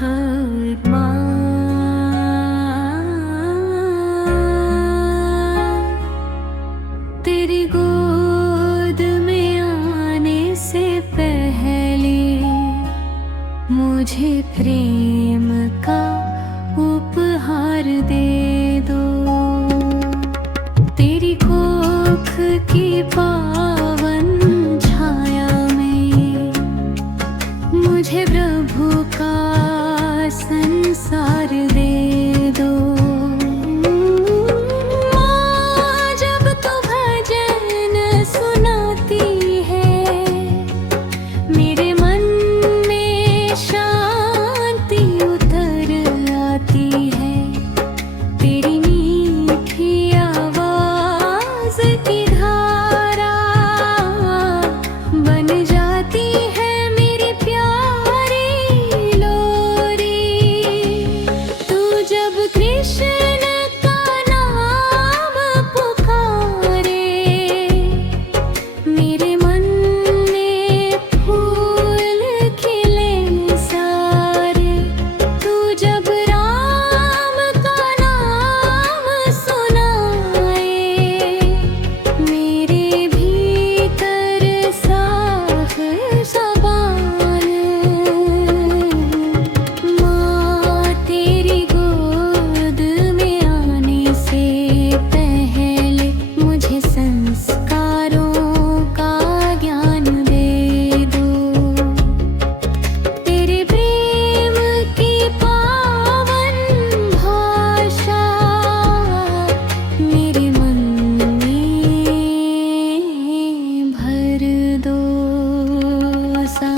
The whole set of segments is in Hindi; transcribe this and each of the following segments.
हर माँ तेरी गोद में आने से पहले मुझे प्रेम का उपहार दे दो। तेरी कोख की पावन छाया में मुझे प्रभु का संसार दे दो। माँ जब तू भजन सुनाती है मेरे मन में शांति उतर आती है। तेरी मीठी आवाज की धारा बन जाती है मेरी प्यारी लोरी। तू जब कृष्ण का नाम पुकारे मेरे मन में फूल खिले सारे। तू जब राम का नाम सुनाए मेरे भीतर साख ज़बान। माँ तेरी गोद में आने से पहले मुझे संस्कारों का ज्ञान दे दो। तेरे प्रेम की पावन भाषा मेरे मन में भर दो सा।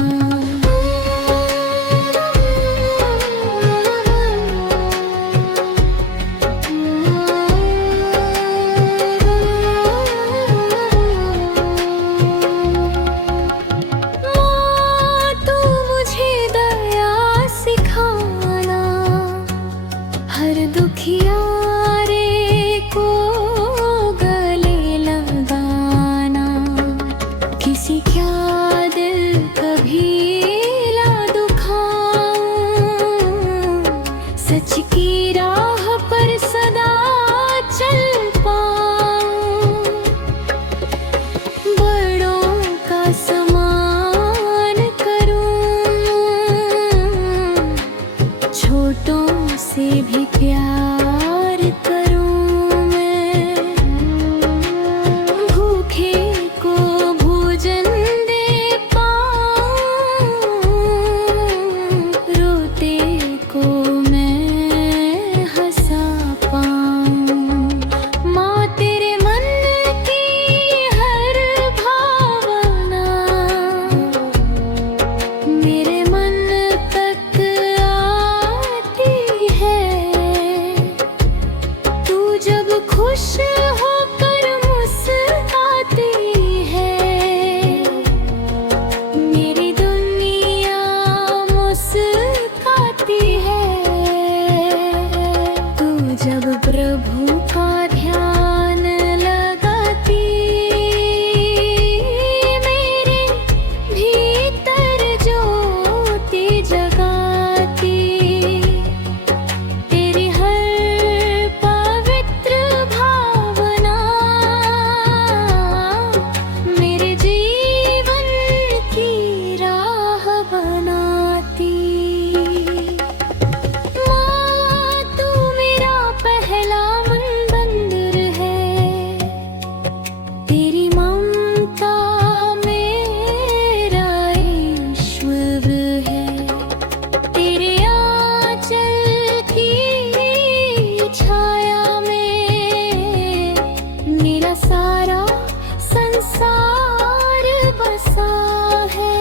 माँ तू मुझे दया सिखाना, हर दुखियारे को गले लगाना। किसी क्या दिल कभी ला दुखाऊं, सच की राह पर सदा चल पाऊं। बड़ों का सम्मान करूं, छोटों से भी प्यार करूं मैं। भूखे को भोजन दे पाऊं, रोते को मैं हंसा पाऊं। माँ तेरे मन की हर भावना मेरे मन तक आती है। तू जब खुश होकर मुस्कुराती है मेरी दुनिया मुस्कुराती है। तू जब प्रभु का ध्यान लगाती मेरे भीतर ज्योति जगाती। तेरी हर पवित्र भावना मेरे जीवन की राह बनाती। माँ तू मेरा पहला मंदिर है, तेरी ममता मेरा ईश्वर है। तेरे आंचल की छाया में मेरा सारा संसार बसा है।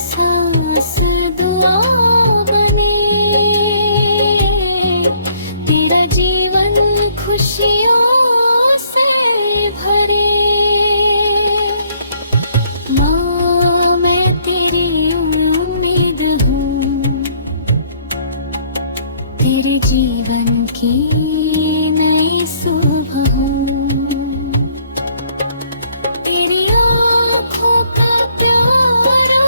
सांस दुआ बने, तेरा जीवन खुशियों से भरे। माँ मैं तेरी उम्मीद हूँ, तेरे जीवन की नई सुबह हूँ। तेरी आँखों का प्यारा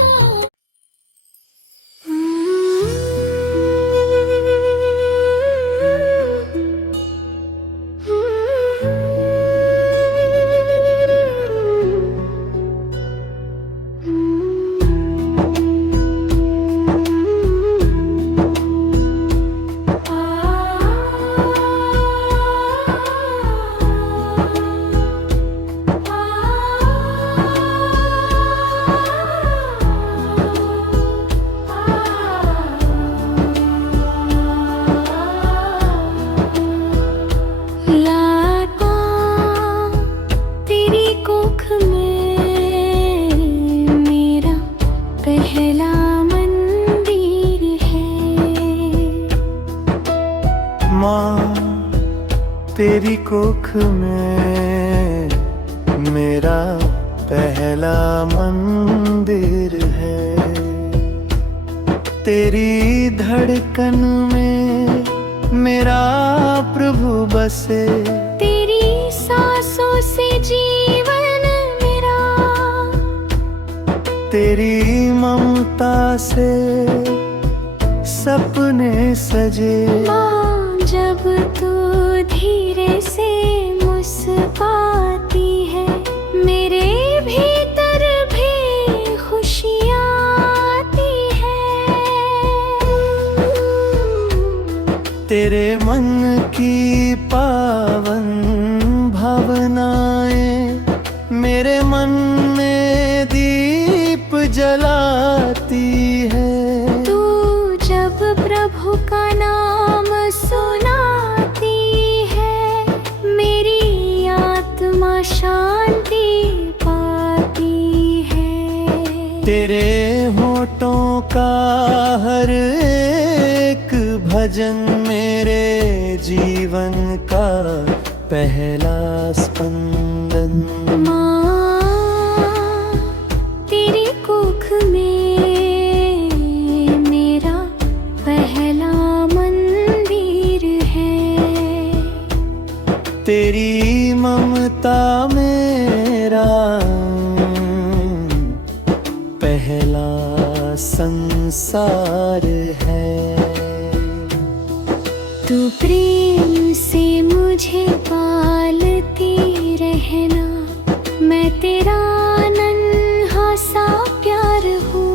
लाता तेरी कोख में मेरा पहला मंदिर है। माँ तेरी कोख में मेरा पहला मंदिर है। तेरी धड़कन में मेरा प्रभु बसे, तेरी सांसों से जीवन मेरा, तेरी ममता से सपने सजे। माँ जब तू धीरे से मुस्कुराती है, मेरे भीतर भी खुशियाँ आती है। तेरे मन की पावन भावनाएं मेरे मन में दीप जलाती है। तू जब प्रभु का नाम सुनाती है, मेरी आत्मा शांति पाती है। तेरे होठों का हर एक भजन मेरे जीवन का पहला स्पंदन। माँ तेरी कोख में मेरा पहला मंदिर है। तेरी ममता मेरा पहला संसार है। तू प्रेम से मुझे पालती रहना, मैं तेरा नन्हा सा प्यार हूँ।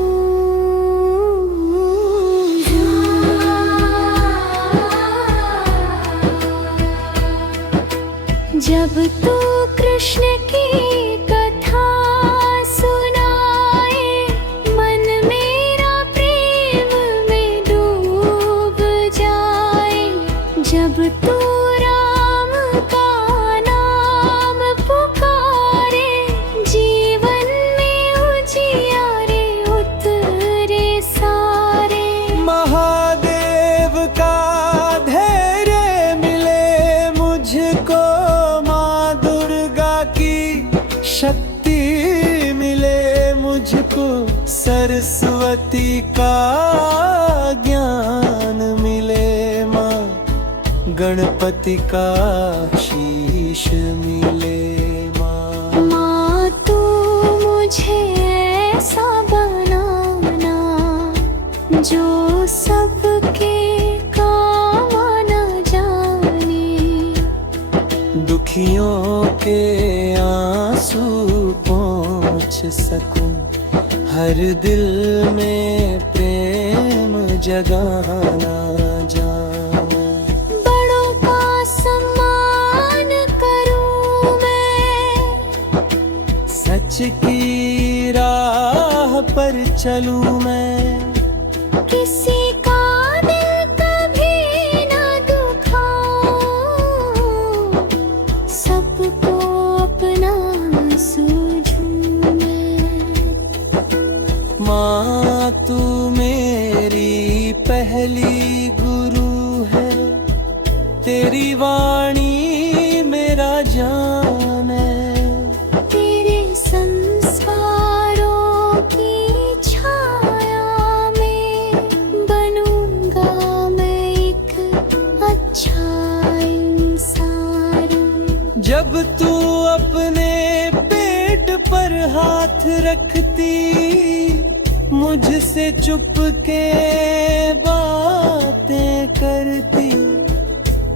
जब तू कृष्ण की कथा सुनाए, मन मेरा प्रेम में डूब जाए। जब तू राम का नाम पुकारे, जीवन में उजियारे उतरे सारे। महादेव का धैर्य मिले मुझको, माँ दुर्गा की शक्ति मिले मुझको, सरस्वती का ज्ञान मिले माँ, गणपति का शीश मिले माँ। माँ तू मुझे ऐसा बनाना जो सबके काम आना जाने। दुखियों के आंसू पोंछ सकूं, हर दिल में प्रेम जगाना जाऊं। बड़ों का सम्मान करूं मैं, सच की राह पर चलूं मैं, किसी का दिल कभी ना दुखाऊं, सबको अपना सूझूं मैं। माँ तू मेरी पहली गुरु है, तेरी वाणी मेरा जान है। तेरे संस्कारों की छाया में बनूंगा मैं एक अच्छा इंसान। जब तू अपने पेट पर हाथ रखती, मुझसे चुपके बातें करती,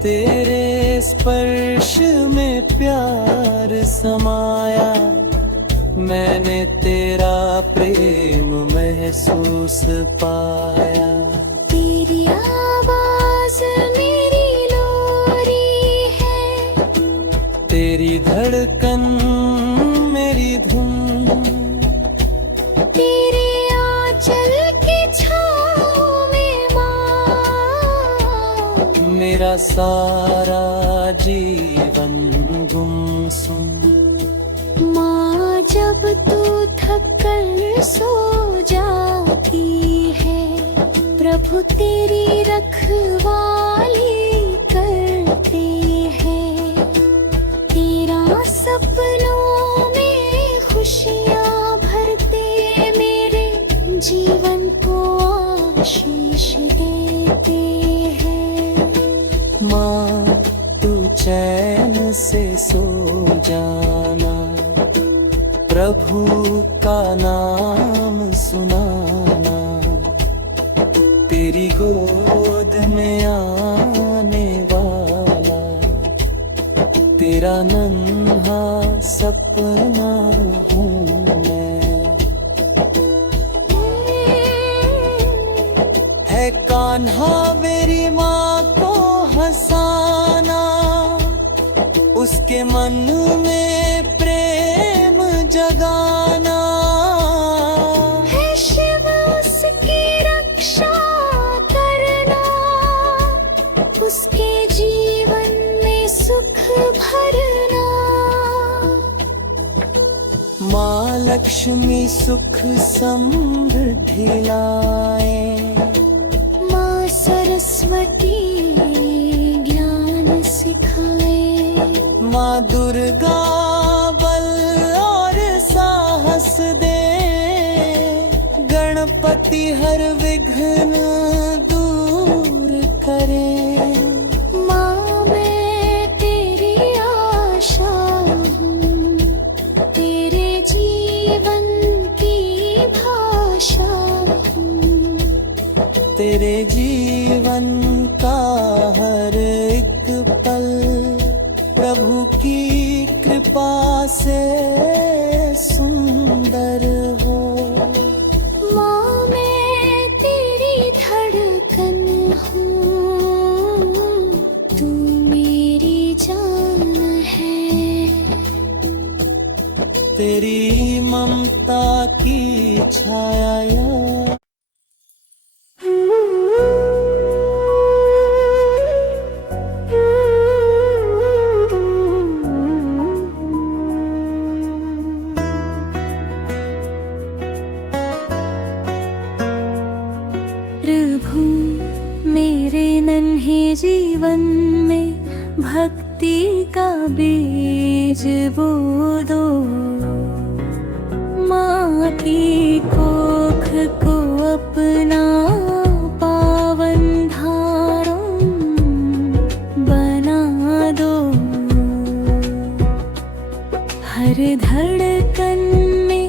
तेरे स्पर्श में प्यार समाया, मैंने तेरा प्रेम महसूस पाया। तेरी आवाज मेरी लोरी है, तेरी धड़कन मेरी धुन, तेरे आंचल की छाँव में माँ, मेरा सारा जीवन गुमसुम। माँ जब तू थक कर सो जाती है, प्रभु तेरी रखवाली करते हैं। तेरा सपनों में खुशियाँ भरते, मेरे जीवन को आशीष देते हैं। माँ तू चैन से सो जाना, प्रभु का नाम सुनाना, तेरी गोद में आने वाला तेरा नन्हा सपना हूँ मैं। है कान्हा मेरी माँ को हंसाना, उसके मन में प्रेम जगाना, है शिव उसकी रक्षा करना, उसके जीवन में सुख भरना। माँ लक्ष्मी सुख समृद्धि लाए, माँ सरस्वती ज्ञान सिखाए, माँ दुर्गा बल और साहस दे, गणपति हर विघ्न दूर करे। माँ मैं तेरी आशा हूँ, तेरे जीवन की भाषा हूँ। तेरे जीवन का हर एक पल प्रभु की कृपा से सुंदर हो। माँ मैं तेरी धड़कन हूँ, तू मेरी जान है। तेरी ममता की छाया प्रभु मेरे नन्हे जीवन में भक्ति का बीज बो दो। माँ की कोख को अपना पावन धाम बना दो। हर धड़कन में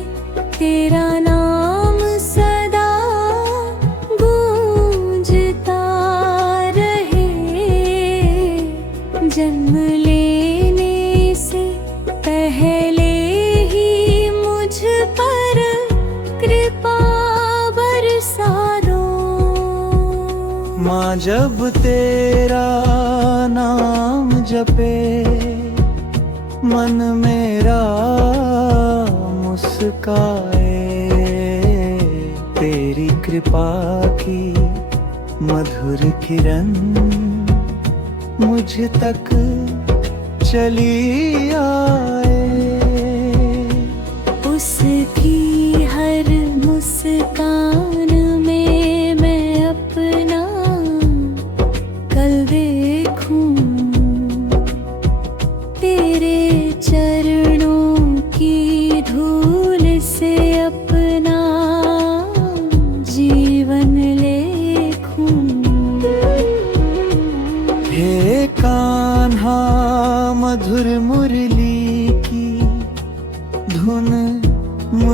तेरा नाम सदा गूंजता रहे। जन्म लेने से पहले ही मुझ पर कृपा बरसा दो। माँ जब तेरा नाम जपे मन मेरा मुस्काए। तेरी कृपा की मधुर किरण मुझ तक चली आए। उसकी हर मुस्कान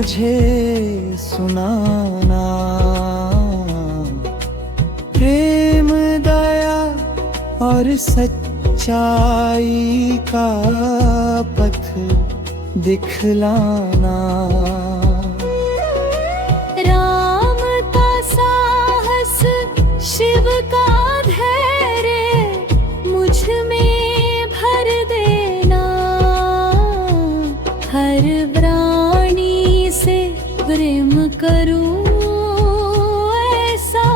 मुझे सुनाना। प्रेम, दया और सच्चाई का पथ दिखलाना। राम का साहस, शिव का धैर्य मुझ में भर देना। हर प्राणी से प्रेम करूं ऐसा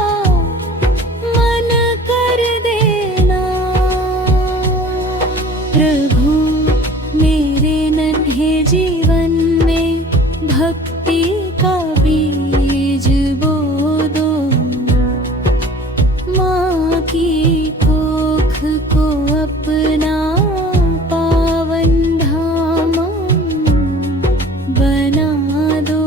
मन कर देना। प्रभु मेरे नन्हे जीवन में भक्ति का बीज बो दो। माँ की कोख को अपना पावन धाम बना दो।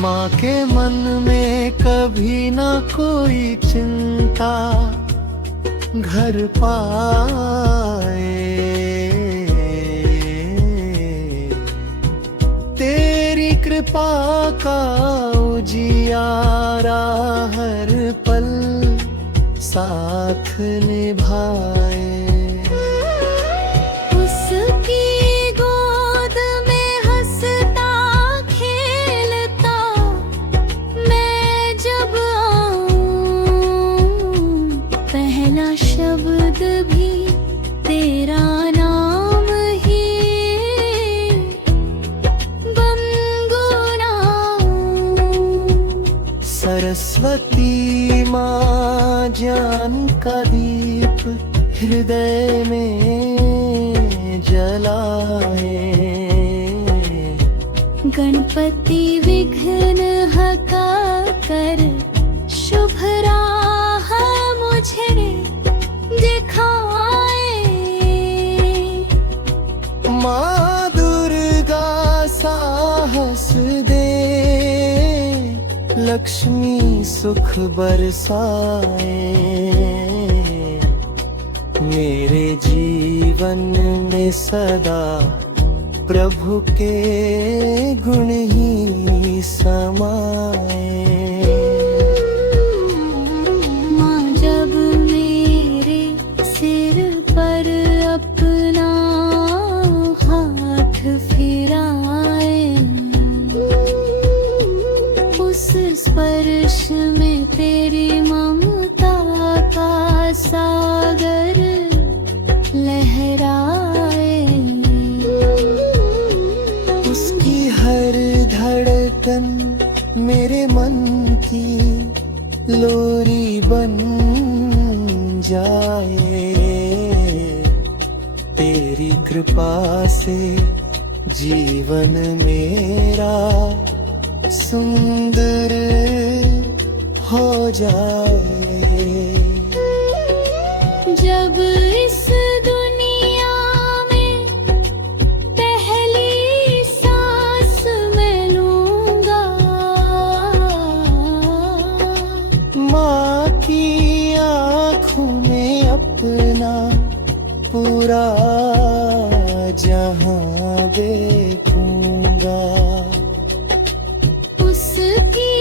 माँ के मन में कभी ना कोई चिंता घर पाए। तेरी कृपा का उजियारा हर पल साथ निभाए। उसकी गोद में हंसता खेलता मैं जब आऊं। पहला शब्द भी तेरा नाम ही गुनगुनाऊं। सरस्वती माँ ज्ञान का दीप हृदय में जलाए। गणपति विघ्न हटा कर शुभ राह मुझे दिखाए। माँ दुर्गा साहस दे, लक्ष्मी सुख बरसाए। मेरे जीवन में सदा प्रभु के गुण ही समाए। माँ जब मेरे सिर पर अपना हाथ फिराए। उस स्पर्श में तेरी ममता का सागर लहराए। उसकी हर धड़कन मेरे मन की लोरी बन जाए। तेरी कृपा से जीवन मेरा सुंदर हो जाए। जब इस दुनिया में पहली सांस मैं लूंगा। माँ की आँखों में अपना पूरा जहां देखूंगा। उसकी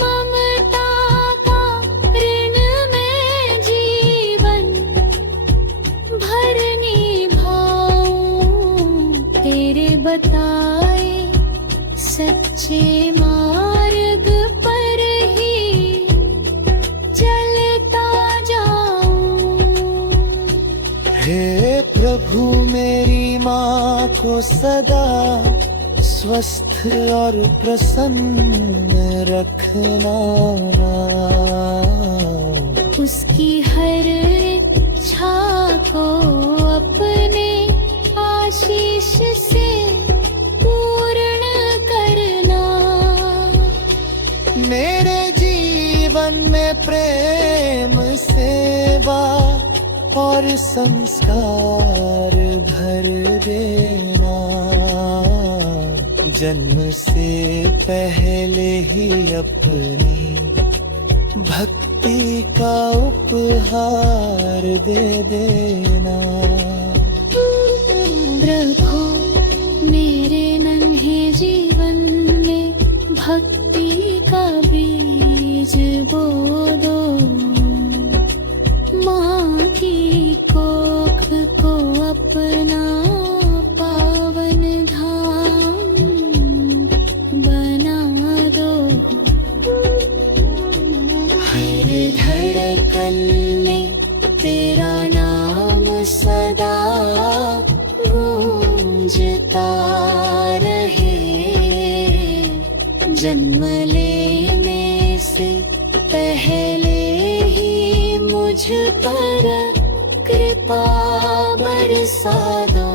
ममता का ऋण मैं जीवन भर निभाऊं। तेरे बताए सच्चे मार्ग पर ही चलता जाऊं। हे प्रभु मेरी माँ को सदा स्वस्थ और प्रसन्न रखना। उसकी हर इच्छा को अपने आशीष से पूर्ण करना। मेरे जीवन में प्रेम, सेवा और संस्कार भर देना। जन्म से पहले ही अपनी भक्ति का उपहार दे देना। प्रभु मेरे नन्हे जीवन में भक्ति का बीज बो दो, माँ की कोख को अपना पावन धाम बना दो। हर धड़कन में तेरा नाम सदा गूंजता रहे, जन्म लेने से पहले ही मुझ पर कृपा बरसा दो।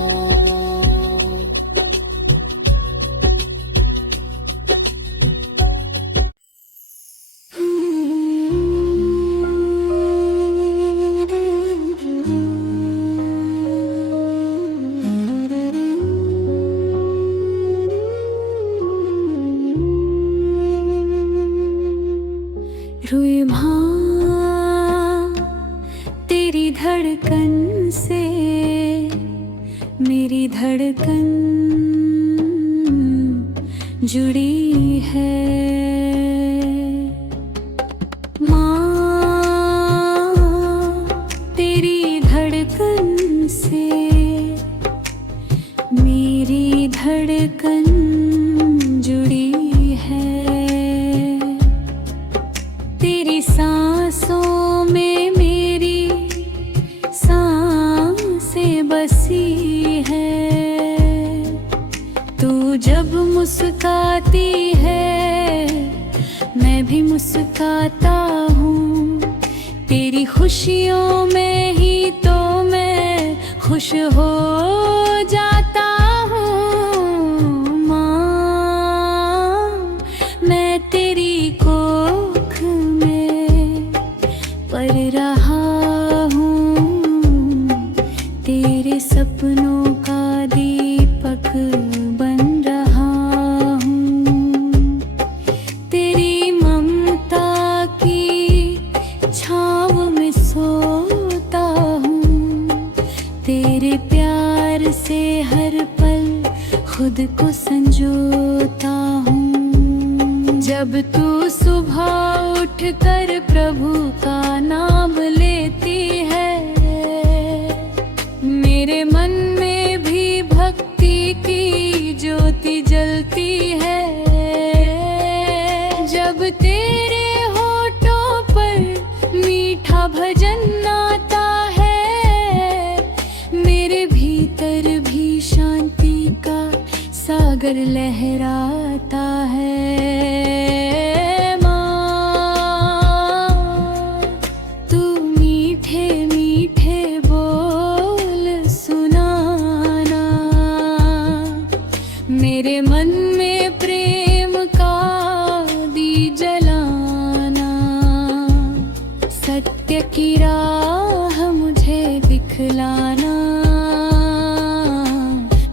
रुई माँ तेरी धड़कन से मेरी धड़कन जुड़ी है। माँ तेरी धड़कन से मेरी धड़कन जुड़ी है। तेरी सांसों में मेरी सांसें बसी है। तू जब मुस्काती है मैं भी मुस्काता हूँ, तेरी खुशियों में ही तो मैं खुश हो जाता हूँ। माँ मैं तेरी कोख में पल रहा हूँ, तेरे सपनों का दीपक बन रहा हूँ। तेरी ममता की छाँव में सोता हूँ, तेरे प्यार से हर पल खुद को संजोता हूँ। जब तू सुबह उठकर प्रभु का नाम लेती है, मेरे मन में भी भक्ति की ज्योति जलती है। जब तेरे होठों पर मीठा भजन आता है, मेरे भीतर भी शांति का सागर लहराता है। मेरे मन में प्रेम का दी जलाना, सत्य की राह मुझे दिखलाना,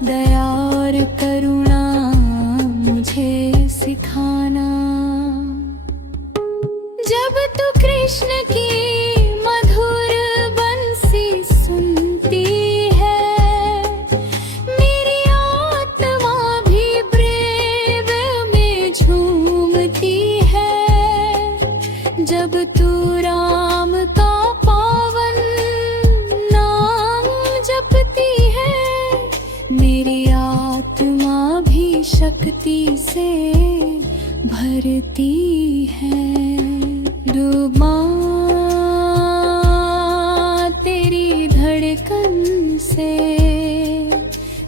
दया और करुणा मुझे सिखाना। जब तू कृष्ण की मधुर बंसी सुनती है, मेरी आत्मा भी प्रेम में झूमती है। जब तू राम का पावन नाम जपती है, मेरी आत्मा भी शक्ति से भरती है। माँ तेरी धड़कन से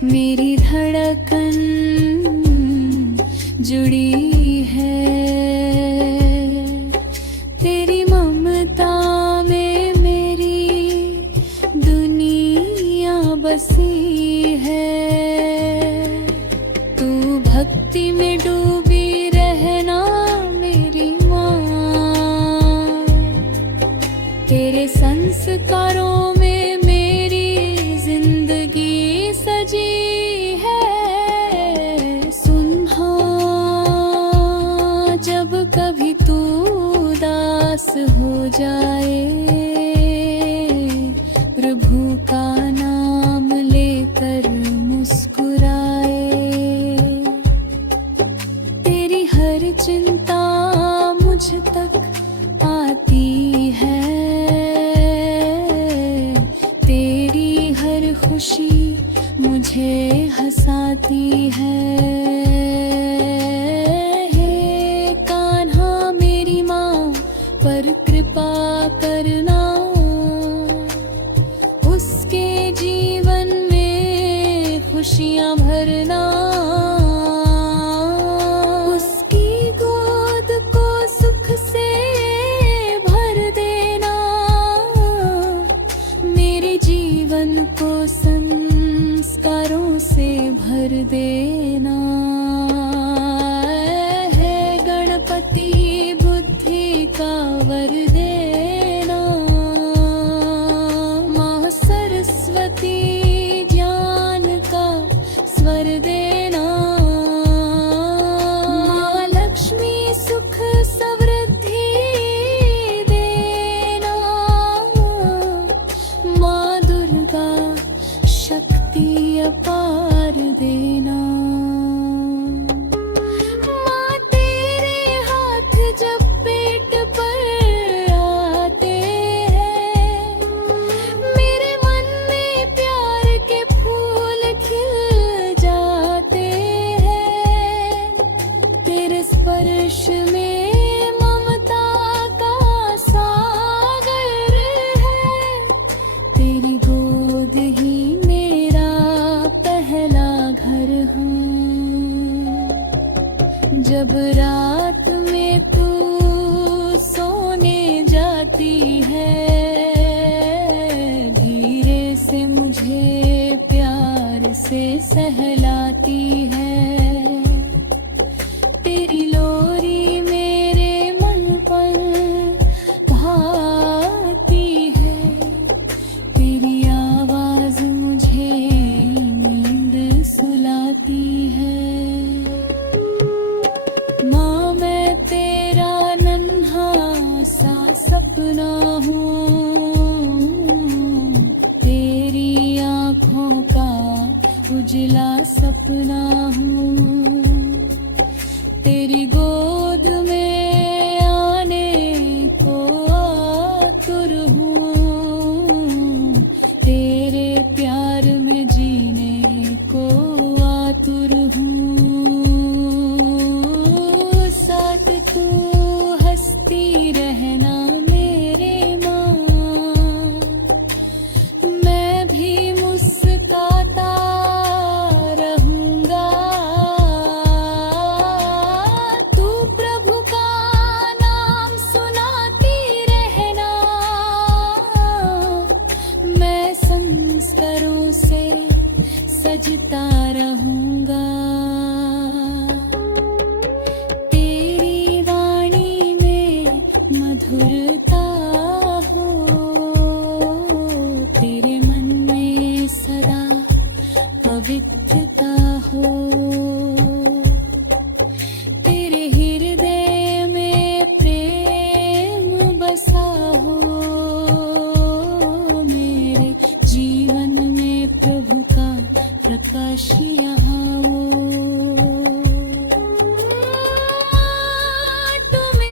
मेरी धड़कन जुड़ी है। तेरी ममता में मेरी दुनिया बसी है। तू भक्ति में डूबी रहना मेरी माँ, तेरे संस्कारों में मेरी जिंदगी सजी है। सुन कभी तू उदास हो जाए, प्रभु का नाम लेकर मुस्कुराए। तेरी हर चिंता मुझ तक आती है, तेरी हर खुशी मुझे हंसाती है। हे कान्हा मेरी माँ पर कृपा करना, उसके जीवन में खुशियाँ भरना। उसकी गोद को सुख से भर देना, मेरे जीवन को संस्कारों से भर देना। है गणपति बुद्धि का वर देना, माँ सरस्वती ज्ञान का स्वर देना। माँ लक्ष्मी सुख समृद्धि देना, माँ दुर्गा शक्ति अपार देना। माँ तेरे हाथ जब पेट पर आते हैं, मेरे मन में प्यार के फूल खिल जाते हैं। तेरे स्पर्श में ममता का सागर है, तेरी गोद ही मेरा पहला घर है। जब रात में तू सोने जाती है, धीरे से मुझे प्यार से सहलाती है।